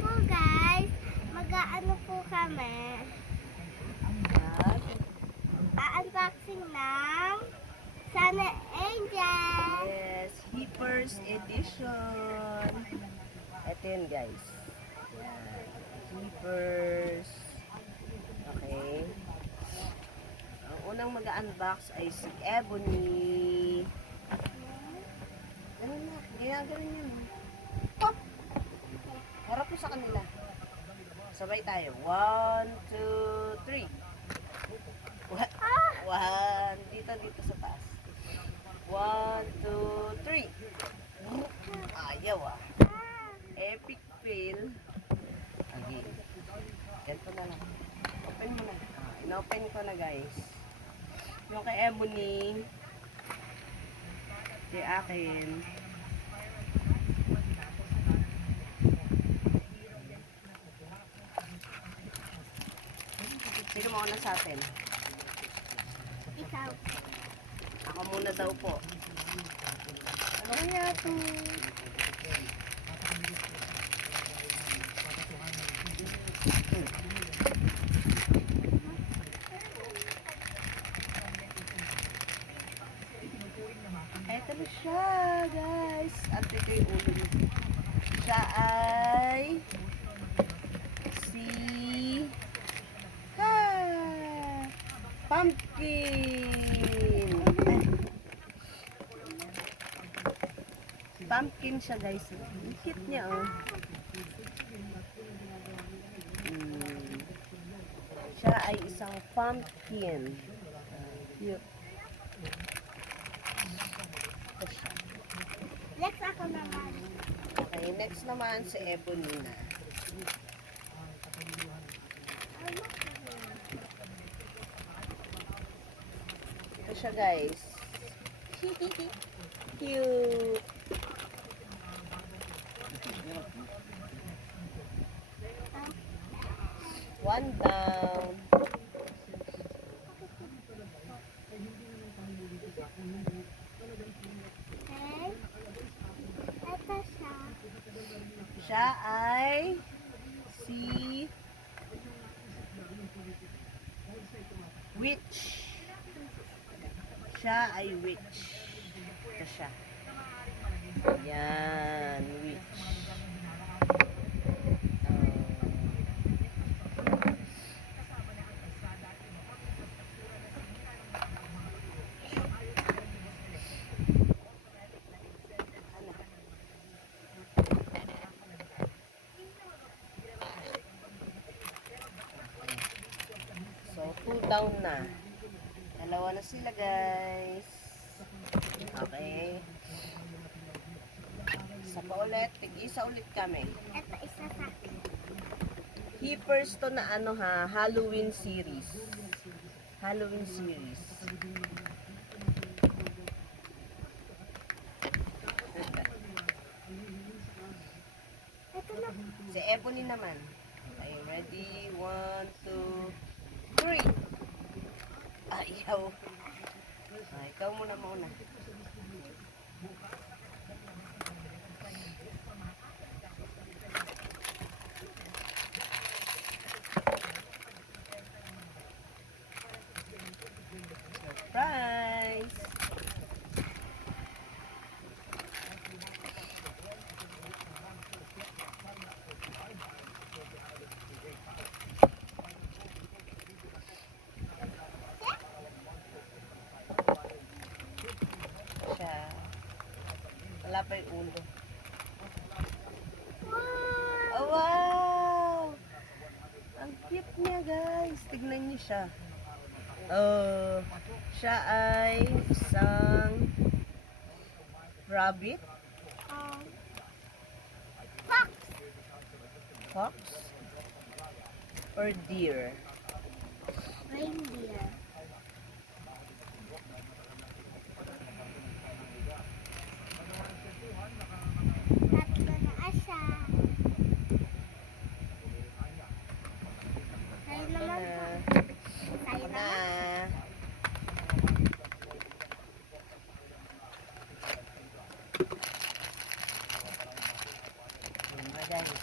po guys, mag-aano po kami. A-unboxing ng Sana Angel. Yes, Hippers Edition. Ito yun guys. Yan. Hippers. Okay. Ang unang mag-unbox ay si Ebony. Ganun na. Ginaganon yun. Pop! Harap mo sa kanila. Sabay tayo. 1, 2, 3. One. Dito sa taas. 1, 2, 3. Ayaw ah. Epic fail. Again. Ganito na lang. Open mo na. In-open ko na guys. Yung kay Ebony. Kay akin. Sino mauna sa atin? Ikaw. Ako muna daw po. Ano kaya ito? Ito na siya, guys. At ito yung ulo niya. Siya ay si pumpkin. Pumpkin siya, guys. Ang cute niya, oh. Siya ay isang pumpkin. Cute. Ito siya. Next ako naman. Okay, next naman si Ebony na. Ito siya, guys. Cute. One down. Okay. Ito siya. Siya ay si witch. Siya ay witch. Ito siya. Yan, witch. So, 2 down na. Dalawa na sila, guys. Okay. Isa pa ulit. Tig-isa ulit kami. Ito isa sa akin. Hippers to na ano ha, Halloween series. Halloween series. Ito na. Si Ebony naman. Okay, ready? 1, 2, 3. Ayaw. Ikaw muna. Surprise! Siya. Wala pa yung ulo. Oh, wow! Ang cute niya, guys. Tignan niyo siya. Oh, siya ay isang rabbit, Fox. fox, or deer. Reindeer. Tatlo na siya. Sa'yo naman po. Sa'yo Na. naman. Yun na, guys.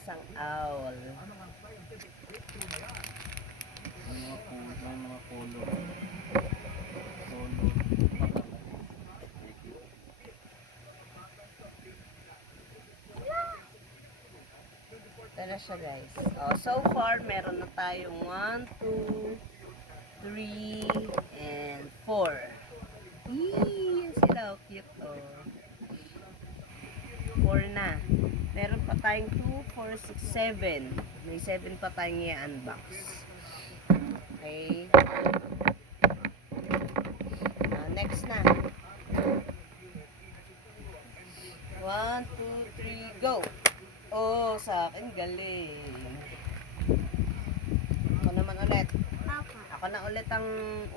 isang owl. May mga color. Ito na siya guys. Oh, so far, meron na tayong 1, 2, 3, and 4. Yee! Yan sila. Oh, cute oh. 4 na. Meron pa tayong 2, 4, 6, 7. May 7 pa tayong i-unbox. Okay. Next na. 1, 2, 3, go! Oh, sa akin galing. Ako naman ulit. Papa. Ako na ulit ang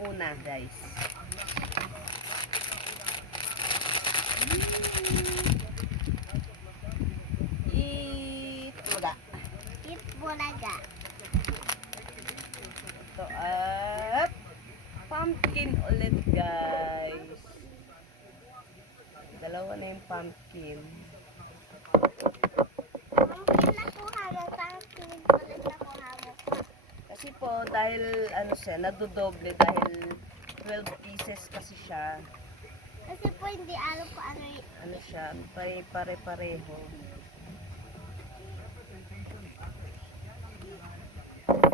una, guys. Wala. Eat bulaga. Ito at pumpkin ulit, guys. Dalawa na yung pumpkin. Pumpkin nakuha mo. Pumpkin ulit nakuha mo. Kasi po, dahil ano siya, nadodoble dahil 12 pieces kasi siya. Kasi po hindi alam ko ano yung... Ano siya, pare-pareho.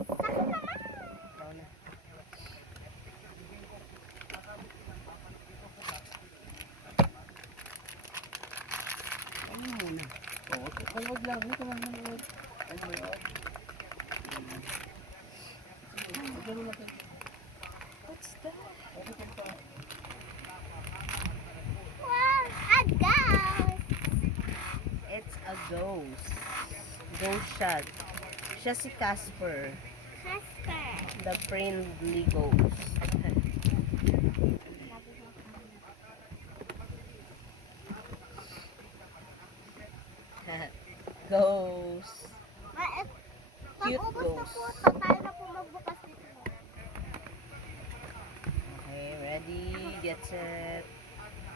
Sakit naman. Ikaw na. Ano muna? Oo, huwag lang. Ito lang manood. Ano yun? Ganun natin. What's that? Okay, kanta. Wow, a ghost. It's a ghost. Ghost siya. Siya si Casper. Casper. The friendly ghost. Ghost. Cute Pag-ubos na ghost. po ito, tayo na po magbukas nito. Okay, ready, get set,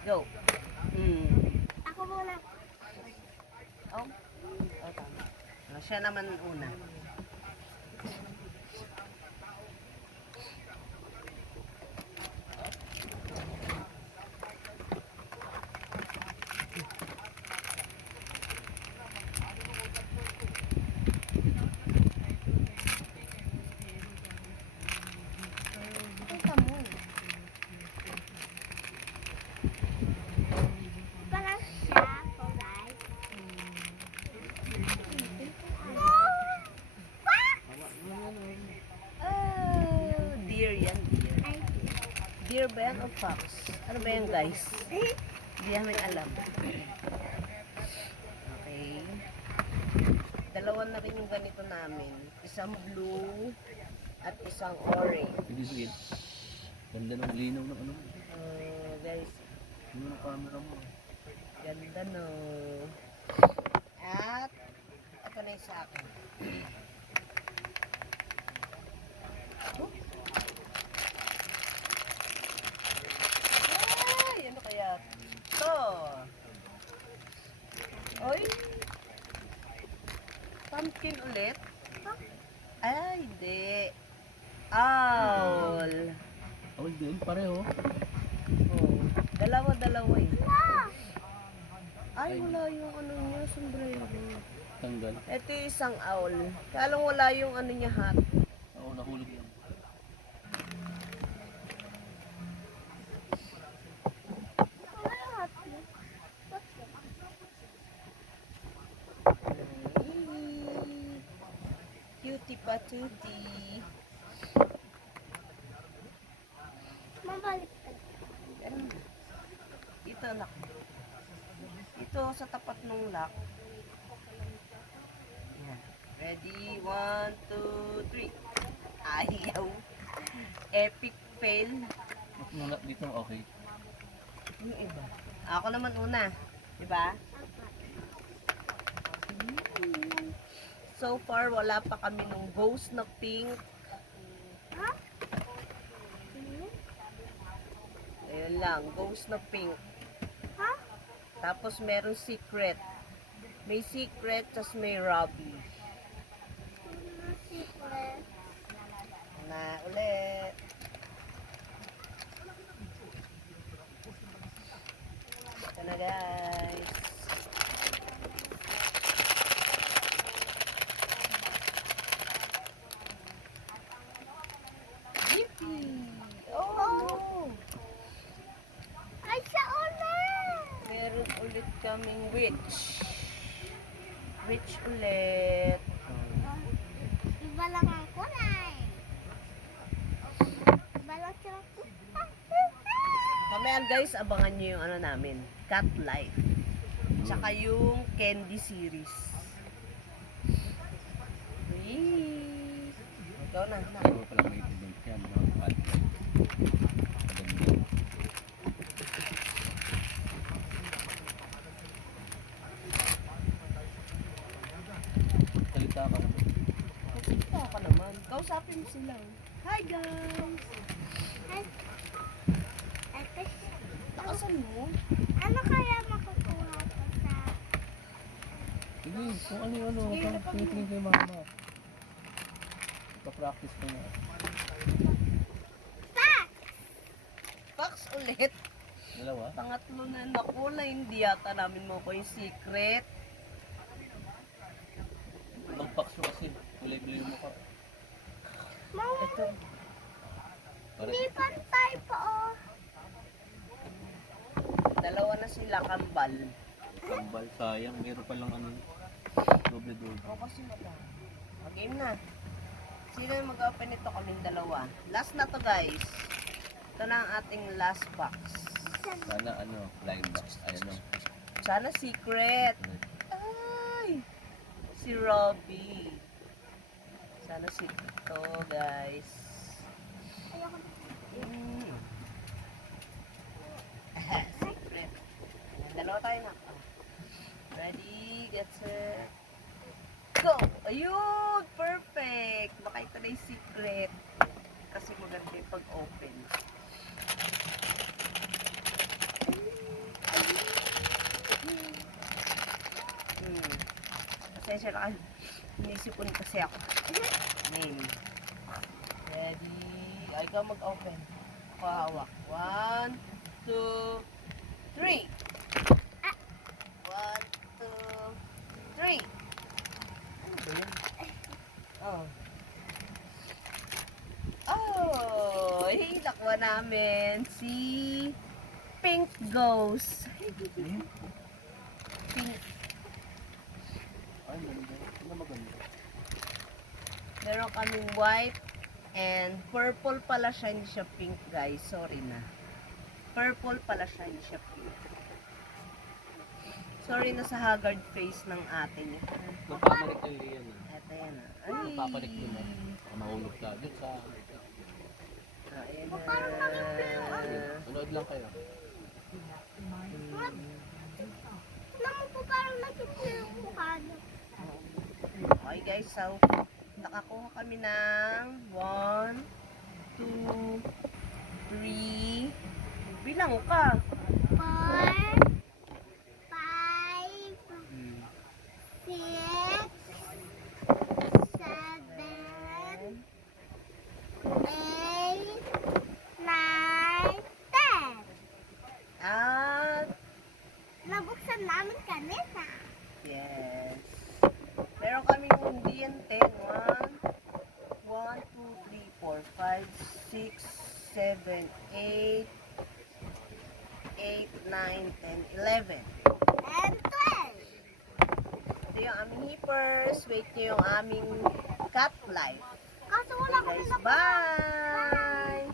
go. Ako muna. Oh, tama. Siya naman una. Ito mo. Parang siya po, guys. Oh, deer yan, deer. Ay, Deer ba yan o fox? Ano ba yan, guys? Hindi namin alam. Okay. Dalawa na rin yung ganito namin. Isang blue at isang orange. Hindi sige. Ganda ng linaw ng ano mo. Guys, Ano ng camera mo? ganda no. At ito na yung sa akin. Ay, ano kaya ito? Oy, pumpkin ulit? Ay, hindi. Owl. Oh, din pareho. Oh, dalawa-dalawa eh. Ay, wala yung ano niya, sombrero. Tanggal. Ito yung isang owl. Kaya lang wala yung ano niya hat. Oo, nahulog yan. Cutie patootie. mabalik ka. Ganun. Ito anak. Ito sa tapat ng lock. Yan. Ready? 1, 2, 3. Ayaw. Epic fail. Nung dito, okay. Yung iba. Ako naman una. Diba? So far, wala pa kami nung ghost na pink. Ha? Ayun lang, ghost na pink. Ha? Tapos meron secret. May secret, tas may Robbie. secret. Na ulit. Ito na guys. Yippee! Oh no! Ay, siya ulit! Meron ulit kaming witch. Witch ulit. Iba lang ang kulay. Iba lang silang kulay. Mamaya guys, abangan nyo yung ano namin, Cat Life. Tsaka yung Candy series. Wee! Ikaw na. Pero pala may event yan, mga kapatid. Salita ka na. Magsalita ka naman. Kausapin mo sila. Hi guys! Ay, ay, kasi, Nakasan mo? ano kaya makukuha ko sa... Sige, kung ano-ano, Sige, kung lapag mo. tinitingin kay mama. Pa-practice ko nga. Fox ulit. Dalawa? Pangatlo na nakula. Hindi yata namin mo ko yung secret. Mag-box mo kasi. Kulay-blue yung mukha. Mama, Ito. hindi pantay pa oh. Dalawa na sila kambal. Kambal, sayang. Meron palang ano, doble-doble. Ako kasi madami. Mag-game na. Sino yung mag-open nito? Kaming dalawa. Last na to guys. Ito na ang ating last box. Sana ano, blind box. Ayan o. Sana secret. Ay! Si Robbie. Sana secret to guys. Ayoko na. Mm. Secret. Dalawa tayo na. Ready, get set, go! Ayun! Perfect! Baka ito na yung secret. Kasi maganda yung pag-open. Pasensya na kayo. Inisipon kasi ako. Name. Ready? Ay, ikaw mag-open. Ako hawak. 1, 2, 3. 1, 2, 3. Ano ba yun? Oh. Oh! Nakuha namin si Pink Ghost. Pink. Ay, maganda. Ano maganda? Meron kaming white and purple pala siya, hindi siya pink guys. Sorry na. Purple pala siya, hindi siya pink. Sorry na sa haggard face ng ating. Magpapanik kayo yan ah. Eto yan ah. Ay! Magpapanik din ah. Baka mahulog ka. Doon sa... Ayan na. Parang Manood lang kayo. Alam mo po parang nakikita yung mukha niyo. Okay guys, so nakakuha kami ng 1, 2, 3. Bilang ka. 4, 5, 6, 7, 8, 9, 10. At Nabuksan namin kanina. yes. Meron kaming hundian 10. 1, 2, 3, 4, 5, 6, 7, 8, 8, 9, 10, 11. And 12. Ito yung aming hippers. Wait nyo yung aming cat life. Kaso wala kami Guys, nakuha. bye!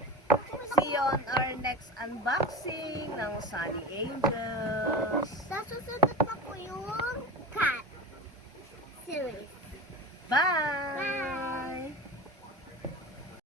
See you on our next unboxing ng Sunny Angels. Sa susunod na po yung cat series. Bye! Bye!